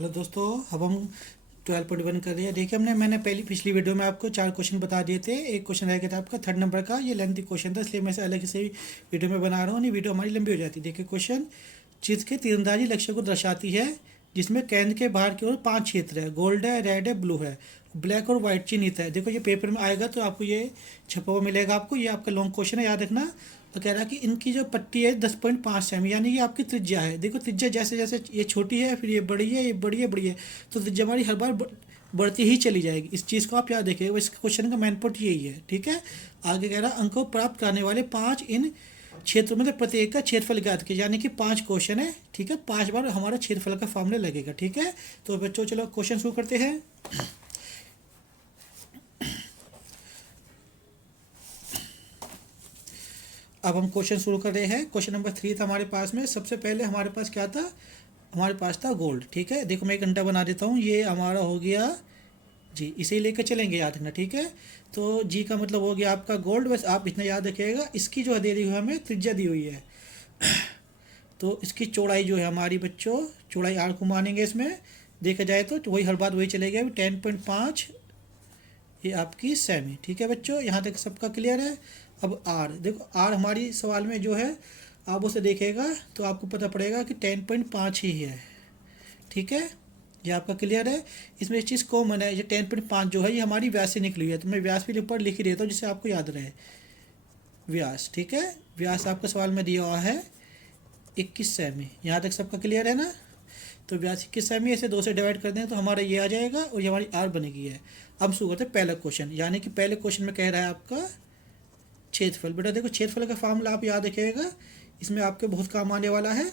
Hello दोस्तों, अब हम 12.1 कर रहे हैं। देखिए मैंने पिछली वीडियो में आपको 4 क्वेश्चन बता दिए थे। एक क्वेश्चन रह गया था आपका 3rd नंबर का। ये लेंथी क्वेश्चन था, इसलिए मैं इसे अलग से वीडियो में बना रहा हूँ, नहीं वीडियो हमारी लंबी हो जाती है। देखिए क्वेश्चन, चित्र के तीरंदाजी लक्ष्य को दर्शाती है जिसमें केंद्र के बाहर की ओर 5 क्षेत्र है। गोल्ड है, रेड है, ब्लू है, ब्लैक और वाइट चिन्हित है। देखो ये पेपर में आएगा तो आपको ये छपा हुआ मिलेगा आपको। ये आपका लॉन्ग क्वेश्चन है, याद रखना। तो कह रहा है कि इनकी जो पट्टी है 10.5 सेमी, यानी ये आपकी त्रिज्या है। देखो त्रिज्या जैसे जैसे ये छोटी है, फिर ये बड़ी है, ये बड़ी है, बड़ी है, तो त्रिज्या हमारी हर बार बढ़ती ही चली जाएगी। इस चीज़ को आप याद रखिएगा। इस क्वेश्चन का मेन पॉइंट यही है, ठीक है। आगे कह रहा है अंकों प्राप्त करने वाले 5 इन क्षेत्रों में से प्रत्येक का क्षेत्रफल ज्ञात कीजिए, यानी कि 5 क्वेश्चन है, ठीक है। 5 बार हमारा क्षेत्रफल का फॉर्मूला लगेगा, ठीक है। तो बच्चों चलो क्वेश्चन शुरू करते हैं। अब हम क्वेश्चन शुरू कर रहे हैं। क्वेश्चन नंबर 3 था हमारे पास में। सबसे पहले हमारे पास क्या था? हमारे पास था गोल्ड, ठीक है। देखो मैं एक घंटा बना देता हूँ। ये हमारा हो गया जी, इसे लेकर चलेंगे, याद रखना, ठीक है। तो जी का मतलब हो गया आपका गोल्ड। बस आप इतना याद रखिएगा। इसकी जो दे रही हुई हमें त्रिज्या दी हुई है, तो इसकी चौड़ाई जो है हमारी बच्चों, चौड़ाई आर को मानेंगे इसमें। देखा जाए तो वही हर बात वही चलेगा। 10.5 ये आपकी सेमी, ठीक है बच्चों। यहाँ तक सबका क्लियर है। अब आर देखो, आर हमारी सवाल में जो है आप उसे देखेगा तो आपको पता पड़ेगा कि 10.5 ही है, ठीक है। ये आपका क्लियर है। इसमें एक चीज़ कॉमन है, ये 10.5 जो है ये हमारी व्यास से निकली हुई है। तो मैं व्यास भी ऊपर लिख ही देता हूँ जिससे आपको याद रहे। व्यास, ठीक है। व्यास आपका सवाल में दिया हुआ है 21 सेमी। यहाँ तक सबका क्लियर है ना। तो व्यास 21 सेमी, ऐसे 2 से डिवाइड कर दें तो हमारा ये आ जाएगा और ये हमारी आर बनेगी है। अब शुरू करते हैं पहला क्वेश्चन, यानी कि पहले क्वेश्चन में कह रहा है आपका क्षेत्रफल। बेटा देखो क्षेत्रफल का फार्मूला आप याद रखिएगा, इसमें आपके बहुत काम आने वाला है।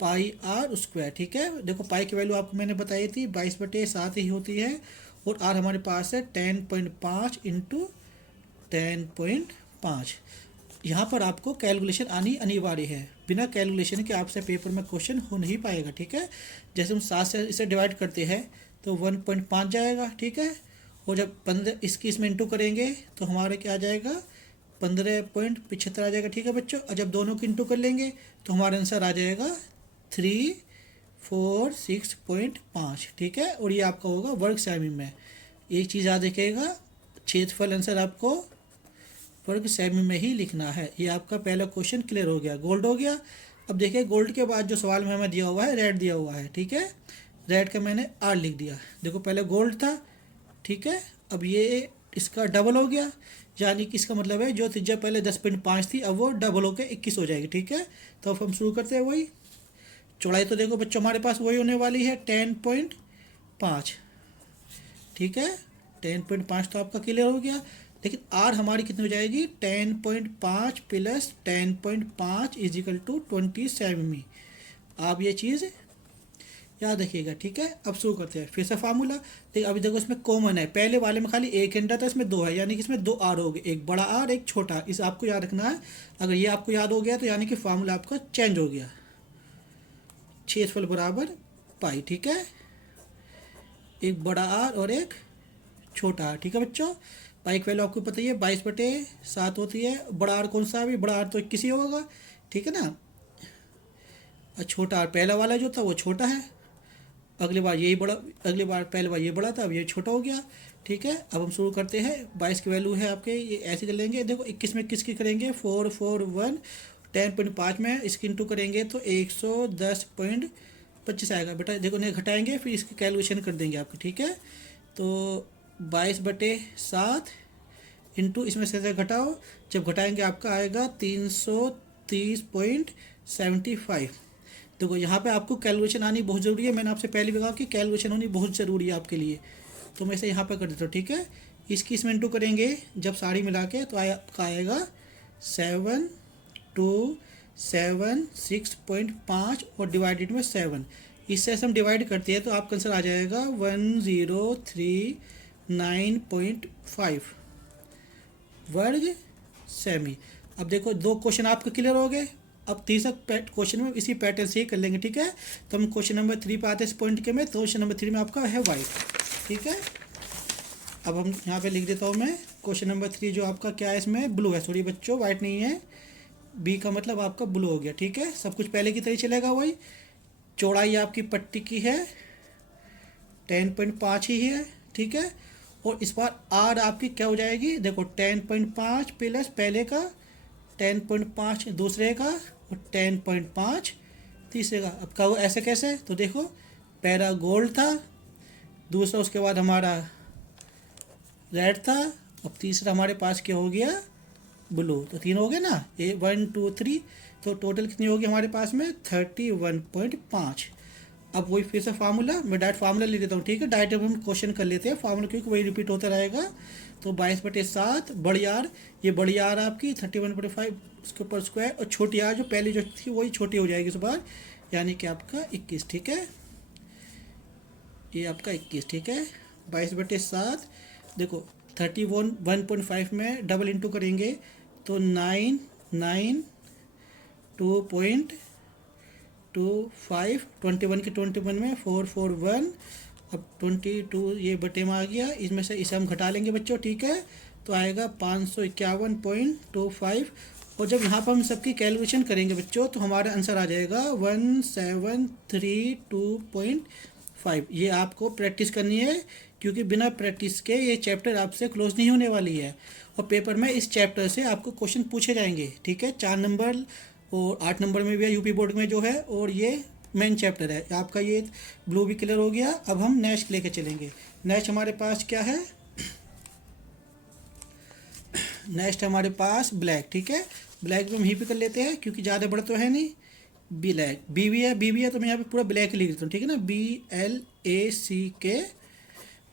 पाई आर स्क्वायर, ठीक है। देखो पाई की वैल्यू आपको मैंने बताई थी 22/7 ही होती है, और आर हमारे पास है 10.5 इंटू 10.5। यहाँ पर आपको कैलकुलेशन आनी अनिवार्य है। बिना कैलकुलेशन के आपसे पेपर में क्वेश्चन हो नहीं पाएगा, ठीक है। जैसे हम 7 से इसे डिवाइड करते हैं तो 1.5 जाएगा, ठीक है। और जब 15 इसकी इसमें इंटू करेंगे तो हमारे क्या आ जाएगा, 15.75 आ जाएगा, ठीक है बच्चों। और जब दोनों की इंटू कर लेंगे तो हमारा आंसर आ जाएगा 346.5, ठीक है। और ये आपका होगा वर्ग सेमी में। एक चीज़ याद रखिएगा, क्षेत्रफल आंसर आपको वर्ग सेमी में ही लिखना है। ये आपका पहला क्वेश्चन क्लियर हो गया, गोल्ड हो गया। अब देखिए गोल्ड के बाद जो सवाल में हमें दिया हुआ है रेड दिया हुआ है, ठीक है। रेड का मैंने आर लिख दिया। देखो पहले गोल्ड था, ठीक है। अब ये इसका डबल हो गया, यानी कि इसका मतलब है जो त्रिज्या पहले 10.5 थी अब वो डबल होकर 21 हो जाएगी, ठीक है। तो अब हम शुरू करते हैं। वही चौड़ाई तो देखो बच्चों हमारे पास वही होने वाली है 10.5, ठीक है। 10.5 तो आपका क्लियर हो गया। लेकिन आर हमारी कितनी हो जाएगी, 10.5 प्लस 10.5 इजिकल टू 27 सेमी। आप ये चीज़ याद रखिएगा, ठीक है। अब शुरू करते हैं फिर से फार्मूला। देखिए अभी देखो इसमें कॉमन है, पहले वाले में खाली एक घंटा था, इसमें 2 है, यानी कि इसमें 2 आर हो गए, एक बड़ा आर एक छोटा। इस आपको याद रखना है। अगर ये आपको याद हो गया तो यानी कि फार्मूला आपका चेंज हो गया। क्षेत्रफल बराबर पाई, ठीक है। एक बड़ा आर और एक छोटा आर, ठीक है बच्चों। पाई की वैल्यू आपको पता ही है 22/7 होती है। बड़ा आर कौन सा है? अभी बड़ा आर तो 21 ही होगा, ठीक है ना। और छोटा आर पहला वाला जो था वो छोटा है। अगली बार यही बड़ा, अगली बार पहली बार ये बड़ा था, अब ये छोटा हो गया, ठीक है। अब हम शुरू करते हैं। 22 की वैल्यू है आपके, ये ऐसे कर लेंगे। देखो 21 में किसकी करेंगे, 441। 10.5 में इसकी इंटू करेंगे तो 110.25 आएगा। बेटा देखो नहीं घटाएंगे, फिर इसकी कैलकुलेशन कर देंगे आपकी, ठीक है। तो 22/7 इंटू इसमें से घटाओ, जब घटाएंगे आपका आएगा 330.75। देखो यहाँ पे आपको कैलकुलेशन आनी बहुत ज़रूरी है। मैंने आपसे पहले भी कहा कि कैलकुलेशन होनी बहुत ज़रूरी है आपके लिए। तो मैं इसे यहाँ पे कर देता हूँ, ठीक है। इसकी इसमें इंटू करेंगे जब सारी मिला के तो आएगा 7276.5 और डिवाइडेड में 7। इससे हम डिवाइड करते हैं तो आपका आंसर आ जाएगा 1039.5 वर्ग सेमी। अब देखो 2 क्वेश्चन आपके क्लियर हो गए। अब तीसरा क्वेश्चन में इसी पैटर्न से ही कर लेंगे, ठीक है। तो हम क्वेश्चन नंबर 3 पे आते हैं इस पॉइंट के में। तो क्वेश्चन नंबर 3 में आपका है वाइट, ठीक है। अब हम यहाँ पे लिख देता हूँ मैं क्वेश्चन नंबर 3 जो आपका क्या है, इसमें ब्लू है, सॉरी बच्चों वाइट नहीं है। बी का मतलब आपका ब्लू हो गया, ठीक है। सब कुछ पहले की तरह चलेगा। वही चौड़ाई आपकी पट्टी की है 10.5 ही है, ठीक है। और इस बार आर आपकी क्या हो जाएगी, देखो 10.5 प्लस पहले का 10.5 दूसरे का और 10.5 तीसरे का। अब कहो ऐसे कैसे, तो देखो पहला गोल्ड था, दूसरा उसके बाद हमारा रेड था, अब तीसरा हमारे पास क्या हो गया, ब्लू। तो 3 हो गए ना, ये 1 2 3, तो टोटल कितनी होगी हमारे पास में 31.5। अब वही फिर से फार्मूला, मैं डायरेक्ट फार्मूला ले लेता हूँ, ठीक है। डायरेक्ट हम क्वेश्चन कर लेते हैं फार्मूला, क्योंकि वही रिपीट होता रहेगा। तो 22/7 बड़ी आर, ये बड़ी आर आपकी 31/5 उसके ऊपर स्क्वायर, और छोटी आर जो पहले जो थी वही छोटी हो जाएगी इस बार, यानी कि आपका 21, ठीक है। ये आपका 21, ठीक है। 22/7 देखो 1.5 में डबल इंटू करेंगे तो 9 9 2.25, 21 के 21 में 441, अब 22 ये बटे में आ गया, इसमें से इसे हम घटा लेंगे बच्चों, ठीक है। तो आएगा 551.25, और जब यहाँ पर हम सबकी कैलकुलेशन करेंगे बच्चों तो हमारा आंसर आ जाएगा 1732.5। ये आपको प्रैक्टिस करनी है, क्योंकि बिना प्रैक्टिस के ये चैप्टर आपसे क्लोज नहीं होने वाली है, और पेपर में इस चैप्टर से आपको क्वेश्चन पूछे जाएंगे, ठीक है। 4 नंबर और 8 नंबर में भी है यूपी बोर्ड में जो है, और ये मेन चैप्टर है आपका। ये ब्लू भी क्लियर हो गया। अब हम नेक्स्ट लेके चलेंगे। नेक्स्ट हमारे पास क्या है, नेक्स्ट हमारे पास ब्लैक, ठीक है। ब्लैक भी हम यहीं पे कर लेते हैं, क्योंकि ज़्यादा बड़ा तो है नहीं। ब्लैक बी भी है, तो मैं यहाँ पे पूरा ब्लैक लिख देता हूँ, ठीक है ना, BLACK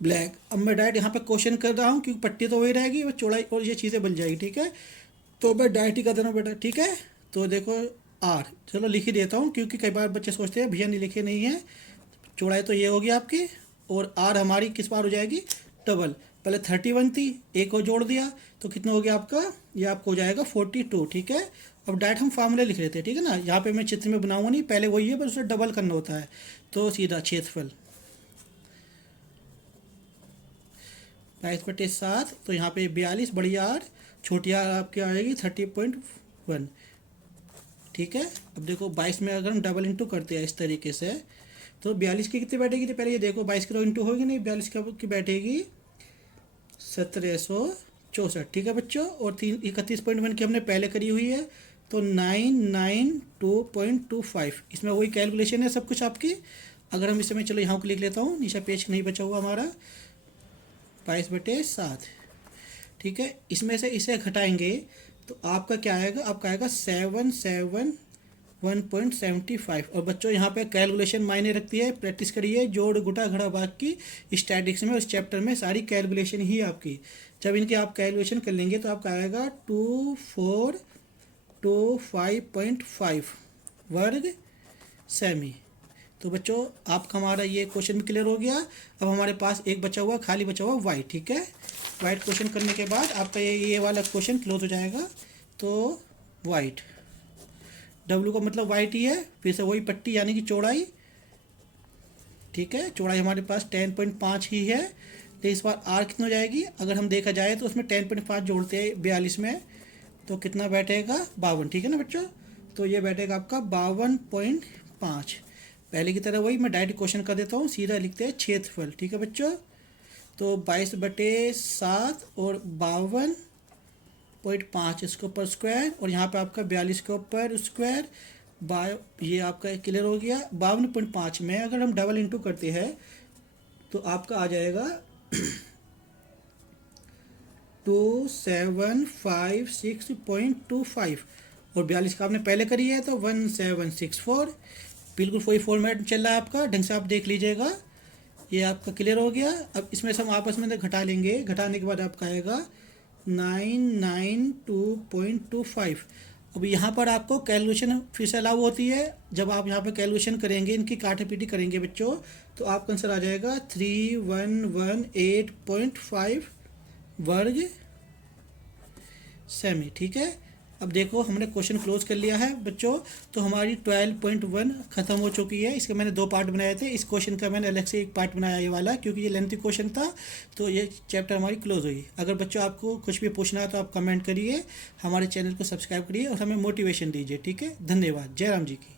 ब्लैक। अब मैं डायरेक्ट यहाँ पे क्वेश्चन कर रहा हूँ, क्योंकि पट्टी तो वही रहेगी, वो चौड़ाई और ये चीज़ें बन जाएगी, ठीक है। तो मैं डायरेक्ट ही कर दे रहा हूँ बेटा, ठीक है। तो देखो आर, चलो लिख ही देता हूँ, क्योंकि कई बार बच्चे सोचते हैं भैया नहीं लिखे नहीं है। चौड़ाई तो ये होगी आपकी, और आर हमारी किस बार हो जाएगी, डबल। पहले 31 थी, एक और जोड़ दिया तो कितना हो गया आपका, ये आपको हो जाएगा 42, ठीक है। अब डायरेक्ट हम फार्मूला लिख लेते हैं, ठीक है ना। यहाँ पे मैं चित्र में बनाऊंगा नहीं, पहले वही है, बस उसे डबल करना होता है। तो सीधा क्षेत्रफल 22/7, तो यहाँ पे 42, बड़ी आर, छोटी आर आपकी आ जाएगी 30.1, ठीक है। अब देखो 22 में अगर हम डबल इंटू करते हैं इस तरीके से, तो 42 की कितनी बैठेगी, तो पहले ये देखो 22 की तो इंटू होगी नहीं, 42 की बैठेगी 1764, ठीक है बच्चों। और 31.1 की हमने पहले करी हुई है, तो 992.25, इसमें वही कैलकुलेशन है सब कुछ आपकी। अगर हम इसमें, चलो यहाँ को लिख लेता हूँ, नीचे पेज नहीं बचा हुआ हमारा, 22/7, ठीक है। इसमें से इसे घटाएंगे तो आपका क्या आएगा, आपका आएगा 771.75। और बच्चों यहाँ पे कैलकुलेशन मायने रखती है, प्रैक्टिस करिए, जोड़ घटा घड़ा भाग की स्टैटिक्स में, उस चैप्टर में सारी कैलकुलेशन ही आपकी। जब इनकी आप कैलकुलेशन कर लेंगे तो आपका आएगा 2425.5 वर्ग सेमी। तो बच्चों आपका हमारा ये क्वेश्चन भी क्लियर हो गया। अब हमारे पास एक बचा हुआ, खाली बचा हुआ वाइट, ठीक है। वाइट क्वेश्चन करने के बाद आपका ये वाला क्वेश्चन क्लोज हो जाएगा। तो वाइट, डब्ल्यू का मतलब वाइट ही है, फिर से वही पट्टी यानी कि चौड़ाई, ठीक है। चौड़ाई हमारे पास 10.5 ही है, तो इस बार आर कितना हो जाएगी, अगर हम देखा जाए तो उसमें 10.5 जोड़ते हैं 42 में, तो कितना बैठेगा 52, ठीक है ना बच्चों। तो ये बैठेगा आपका 52.5। पहले की तरह वही मैं डायरेक्ट क्वेश्चन कर देता हूँ, सीधा लिखते हैं क्षेत्रफल, ठीक है बच्चों। तो 22/7 और 52.5 इसके ऊपर स्क्वायर, और यहाँ पे आपका 42 के ऊपर स्क्वायर, ये आपका क्लियर हो गया। 52.5 में अगर हम डबल इंटू करते हैं तो आपका आ जाएगा 2756.25, और 42 का आपने पहले करी है तो 1764। बिल्कुल वही फॉर्मेट चल रहा है आपका, ढंग से आप देख लीजिएगा। ये आपका क्लियर हो गया। अब इसमें से हम आपस में घटा लेंगे, घटाने के बाद आपका आएगा 992.25। अब यहाँ पर आपको कैलकुलेशन फिर से अलाउ होती है। जब आप यहाँ पर कैलकुलेशन करेंगे, इनकी काटे पीटी करेंगे बच्चों, तो आपका आंसर आ जाएगा 3118.5 वर्ग सेमी, ठीक है। अब देखो हमने क्वेश्चन क्लोज कर लिया है बच्चों। तो हमारी 12.1 खत्म हो चुकी है। इसके मैंने 2 पार्ट बनाए थे, इस क्वेश्चन का मैंने अलग से एक पार्ट बनाया ये वाला, क्योंकि ये लेंथी क्वेश्चन था। तो ये चैप्टर हमारी क्लोज हुई। अगर बच्चों आपको कुछ भी पूछना है तो आप कमेंट करिए, हमारे चैनल को सब्सक्राइब करिए और हमें मोटिवेशन दीजिए, ठीक है। धन्यवाद। जय राम जी की।